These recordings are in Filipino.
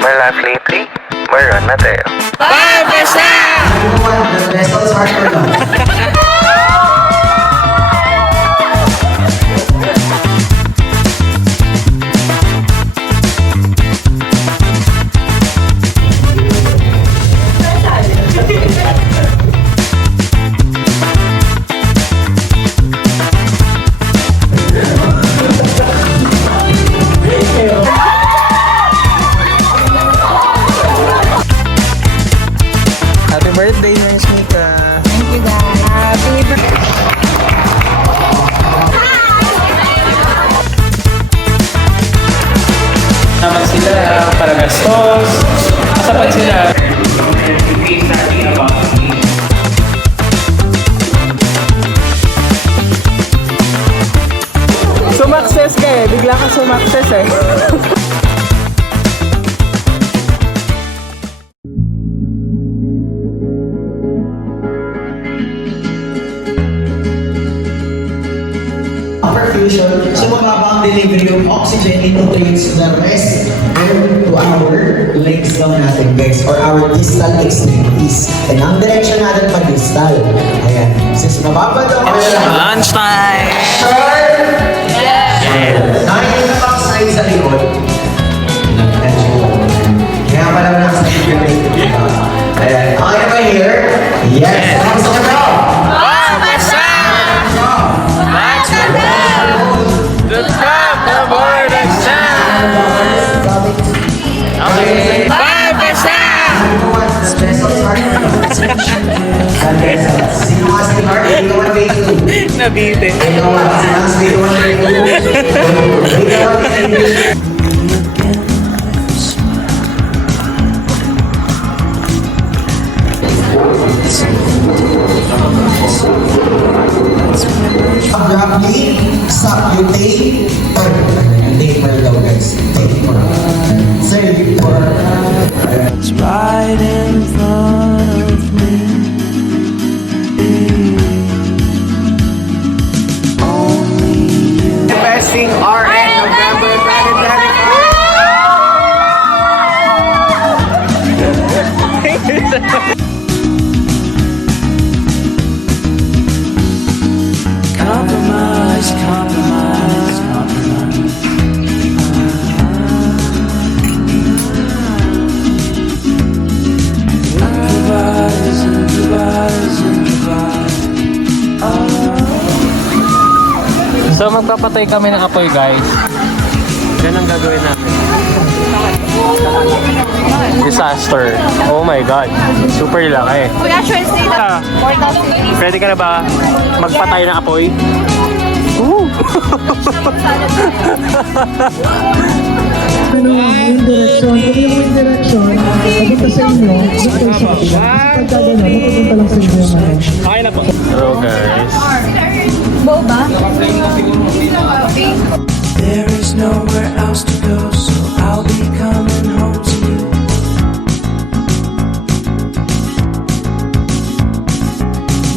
My life lately, Maron Mateo. Bye, Basta! The results are for now. Happy birthday, Miss Mika. Thank you, guys. Happy birthday. Naman sila para gastos. Kasapat sila. Sumakses ka eh. Bigla ka sumakses eh. Perfusion, so mababa ang delivery of oxygen and nutrients na rest to our legs daw natin guys, or our distal extremities. And ang direction natin pag distal. Ayan. Since mababa daw Lunchtime! nakikita pa ang sign sa likod. Kaya pala na sa likod. Ayan. Okay na ba here? Yes! Ang sa daw! Let's come aboard the sound! Bye, Basta! Nabite. Abruptly, stop your day. Day pa daw guys. Take for. Say for. It's right in front of me. Only you. Manifesting RN November 2024. Compromise, compromise, compromise. Improvise, improvise, improvise. So magpapatay kami ng apoy, guys. Yan ang gagawin namin. Disaster. Oh my God. Super laki. Kuya, sure say that. Ready ka na ba magpatay ng apoy? Woo! Ano yung direksyon? Kung yung direksyon, papunta sa inyo, doon kayo sa kapila. Pagka gano'n, mapupunta lang sa inyo yung ano. Okay na po. Hello, guys. Boba? There is nowhere else to go, so I'll be coming home to you.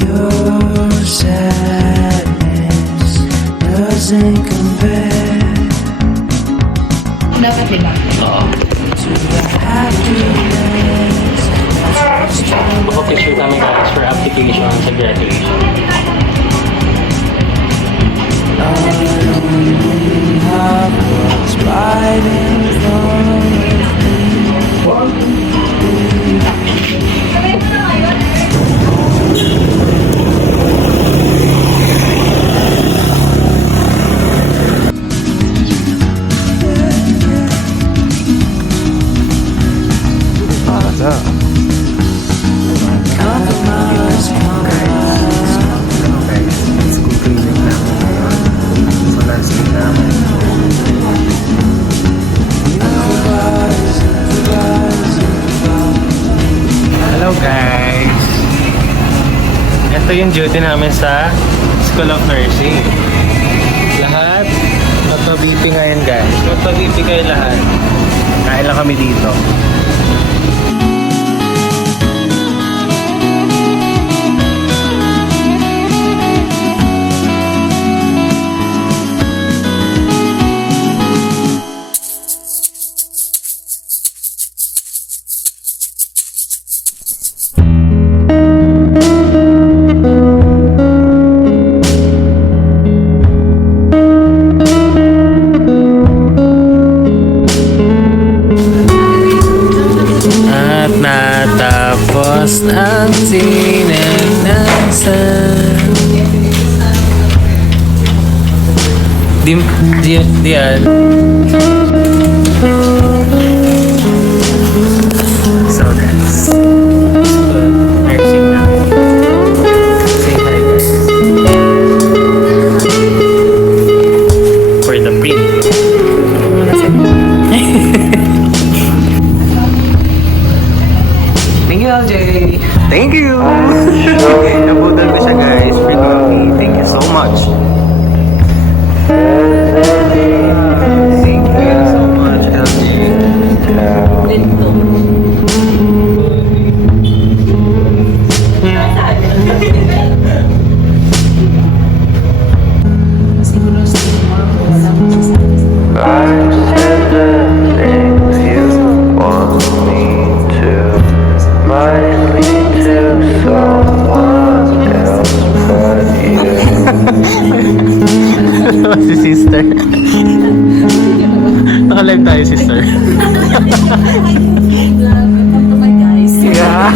Your sadness doesn't compare Dapat diba? to the happiness. Picture kami, guys, for application sa graduation. What's right in front of me. Compromise, compromise. School cleaning namin ngayon. So last week namin. Hello, guys. Ito yung duty namin sa School of Nursing. Lahat magpa-BP ngayon, guys. Magpa-BP kayo lahat. Kain lang kami dito. Diyan. So guys, Nursing na. Say hi guys. For the print. Thank you, LJ. Thank you. Nabudol ko siya guys. Free coffee. Thank you so much. Thank you so much, LJ. Si sister. Nakalive tayo, sister. Yeah.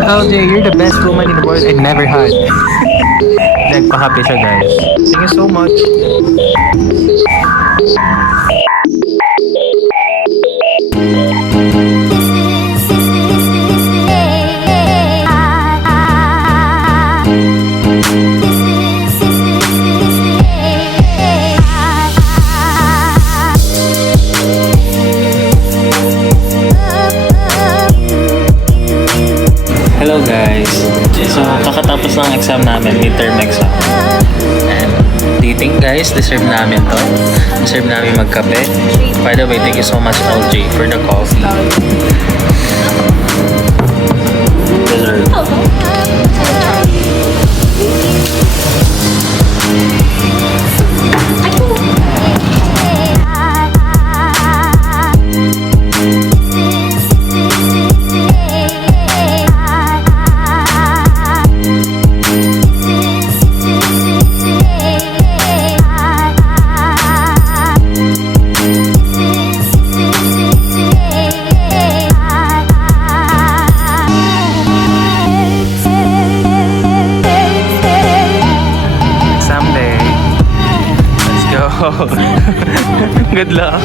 LJ, you're the best woman in the world I never had. Nagpa-happy siya, guys. Thank you so much. Hello guys. So, kakatapos ng exam namin, midterm exam. And do you think guys, deserve namin to? Deserve namin magkape? By the way, thank you so much LJ for the coffee. Deserve. Good luck.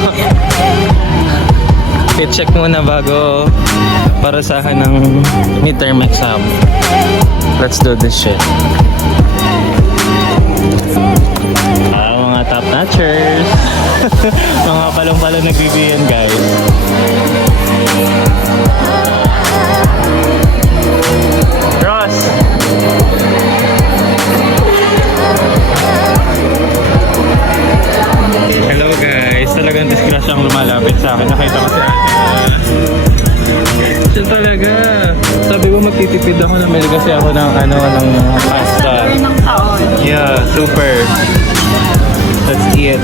I-check muna bago parasahan ng midterm exam. Let's do this shit. Mga top notchers. Mga palong-palong nagbibiyan, guys. Ross! Hello guys, talagang disgrasyang lumalapit sa akin. Nakita ko si Ate. Siya talaga. Sabi ko magtitipid ako, namili kasi ako ng ng pasta. Yeah, super. Let's eat.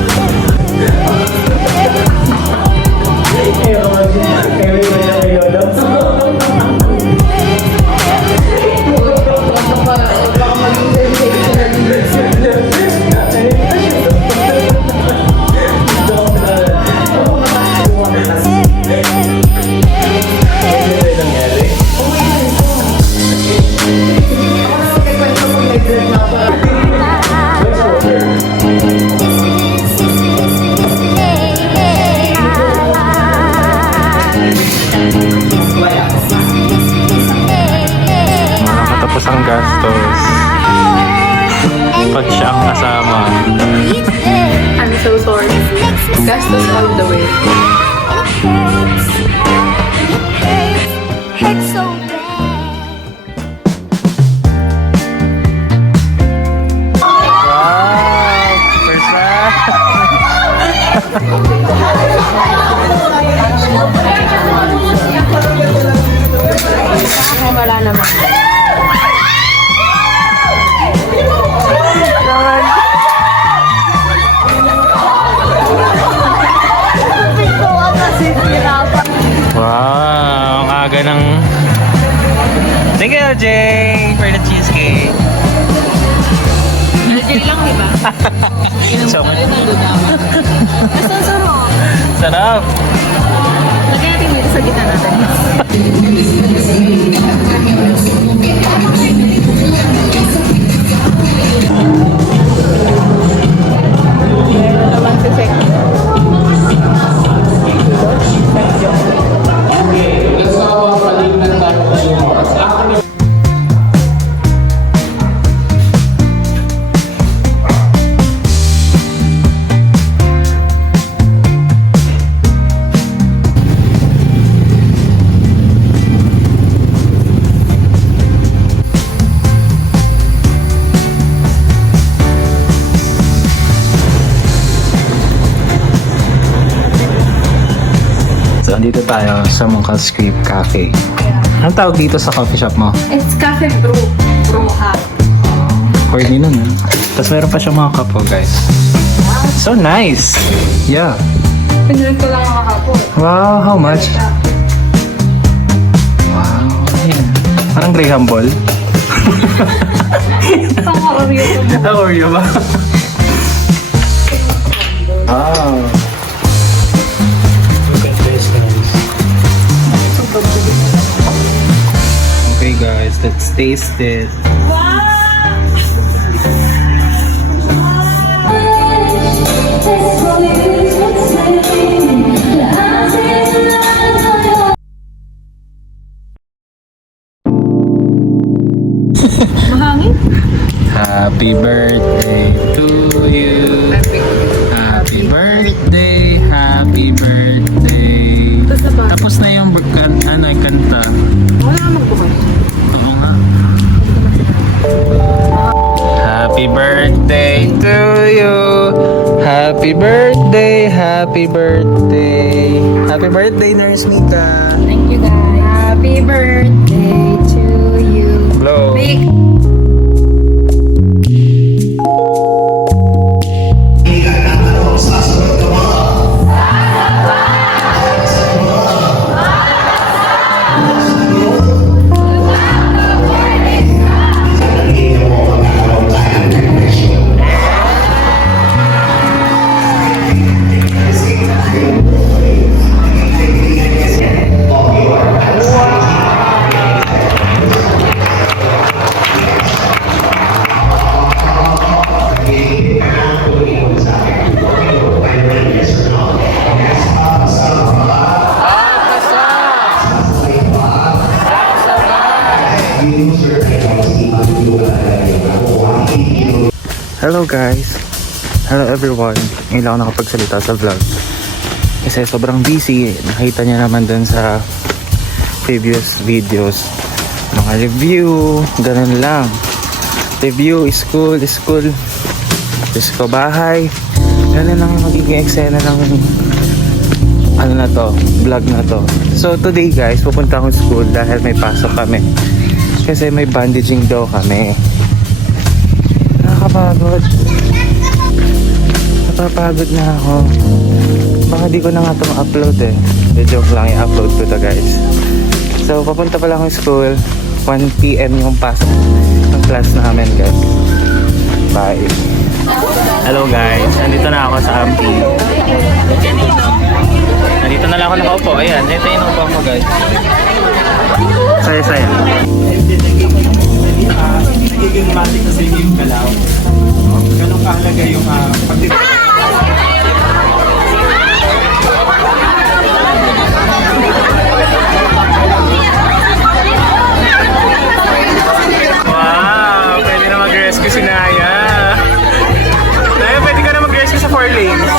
Makakatapos ang gastos pag siya ang kasama. I'm so sorry. Gastos all the way. Hurts so bad. Wow! First Wala naman. Wow! Ang aga ng... Thank you, LJ, for the cheesecake. LJ lang, di ba? So, Basta sarap. sarap! Lagyan natin dito sa gitna natin. Meron naman si Sek. So, andito tayo sa Mungkas Creek Cafe. Anong tawag dito sa coffee shop mo? It's Cafe Brew. Brew Hub. Corny nun, eh. Tapos meron pa siya mga kapo, guys. So nice! Yeah. Pinrint ko lang mga kapon. Wow, how much? Wow. Yeah. Parang Graham Ball. Pang-Oreo ko mo. How are you ba? Wow. Look at this, guys. Okay, guys, let's taste it. Mahangin? Happy birthday to you. Happy birthday, happy birthday. Tapos na ba? Tapos na yung kanta. Wala ka magbukas. Oo nga. Happy birthday to you. Happy birthday, happy birthday. Happy birthday, Nurse Mika. Thank you guys. Happy birthday to you. Blow. Big. Hello guys! Hello everyone! Ngayon lang ako nakapagsalita sa vlog. Kasi sobrang busy. Nakita niya naman dun sa previous videos. Mga review, ganun lang. Review, school. Disco bahay. Ganun lang yung magiging eksena ng ano na to, vlog na to. So today guys, pupunta akong school dahil may pasok kami. Kasi may bandaging daw kami. Nakakapagod. Napapagod na ako. Baka di ko na nga ito ma-upload eh. The joke lang, i-upload ko to guys. So papunta pala akong school. 1 PM yung pasok ng class namin guys. Bye. Hello guys, nandito na ako sa Ampi. Nandito na lang ako nakaupo. Ayan, ito yung upo ko guys. Saya-saya. Nagiging matik kasi yung galaw. Ganun kahalaga yung Wow, pwede na mag-rescue si Naya. Naya, pwede ka na mag-rescue sa 4 lanes.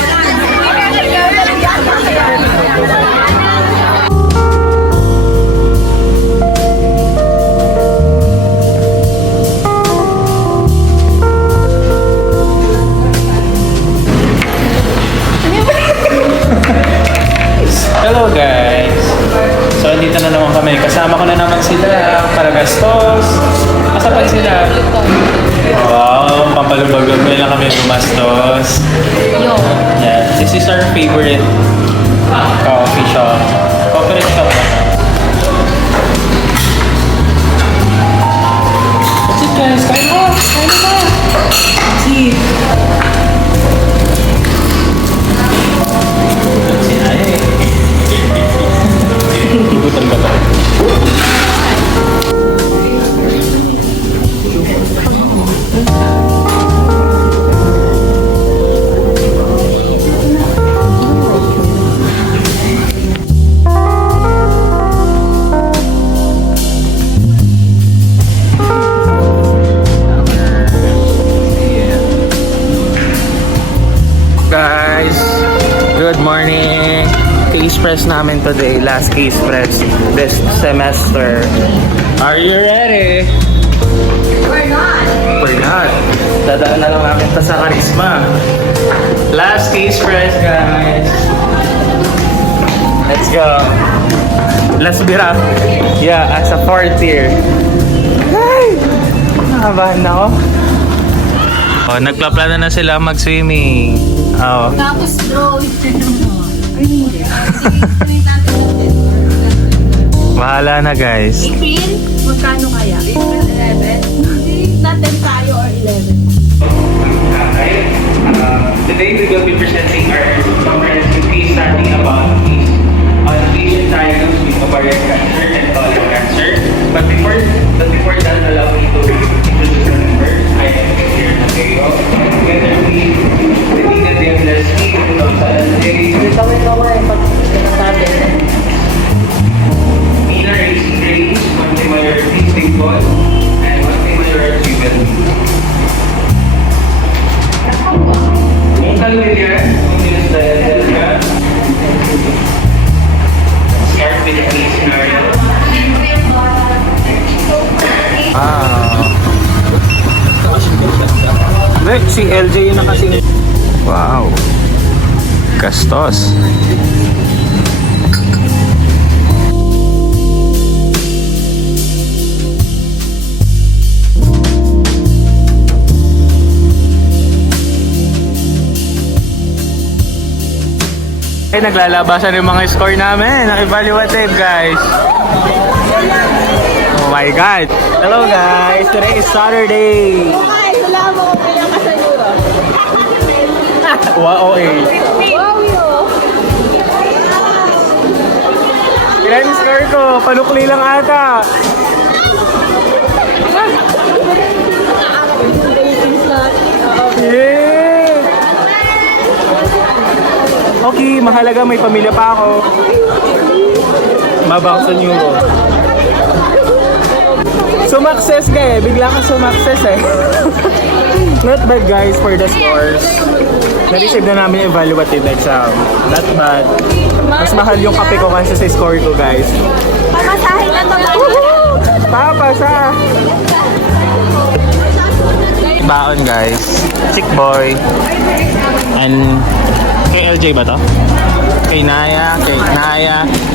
Hello guys! So dito na naman kami. Kasama ko na naman sila. Paragastos. Kasapan sila. Wow, pampalubag-lug. May lang kami gumastos. Yeah, this is our favorite coffee shop. Favorite shop na. That's it guys. Kain mo! Kain mo na! See? Ikutan ka ba? Guys, good morning. Case press namin today, last case press this semester. Are you ready? We're not. We're not. Dadaan na lang namin ito sa Karisma. Last case press, guys. Let's go. Let's bira. Yeah, as a 4th year. Ay! Nakabahan na ako. Oh, nagplaplano na sila mag-swimming. Oh. Tapos drone. Bahala na guys. April, magkano kaya? April 11? Natin tayo or 11? Today we will be presenting our comprehensive case study about patient diagnosed with ovarian cancer and colon cancer. But before that, allow me to introduce the members. I am here Mateo. Together with Medina Diamnesky, Mila Racing Range, Montemayor Distinct Ball, and Montemayor Juvenil. Uncal William, Unil Delga. Start with the case scenario. Wait, si LJ yun na kasi. Wow. Gastos. Ay, naglalabasan yung mga score namin. Evaluative, guys. Oh my God. Hello, guys. Today is Saturday. Ay, wala mo ko pinakasayo. Wow, eh. Wow, yo. Ilan yung score ko? Panukli lang ata. Yeah. Okay, mahalaga may pamilya pa ako. Mabak sa Neuro. Sumakses ka eh. Bigla ka sumakses eh. Not bad guys for the scores. Na-receive na namin yung evaluative exam. Not bad. Mas mahal yung kape ko kasi sa score ko guys. Pamasahin na to ba? Papasa! Baon guys. Chick boy. And kay LJ ba to? Kay Naya,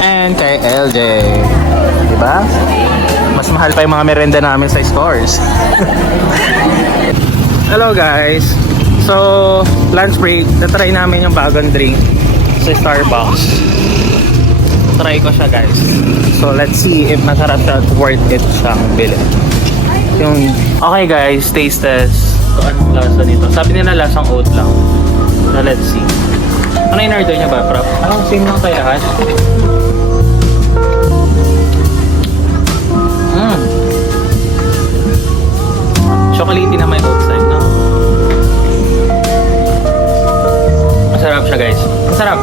and kay LJ. Diba? Mas mahal pa yung mga merenda namin sa scores. Hello guys. So, lunch break. Natry namin yung bagong drink sa Starbucks. Try ko siya guys. So, let's see if masarap siya at worth it siyang bilhin. Yung, okay guys, taste test. So, anong lasa nito? Sabi nila lasang oat lang. So, let's see. Ano yung order niya ba, Prof? Anong same lang tayo lahat? Chocolatey na may oat side, no? Masarap siya guys. Masarap.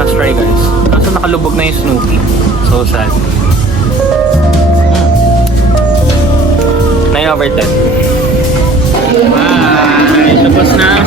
Must try guys. Kaso nakalubog na yung Snoopy. So sad. 9/10. Bye! Tapos na ang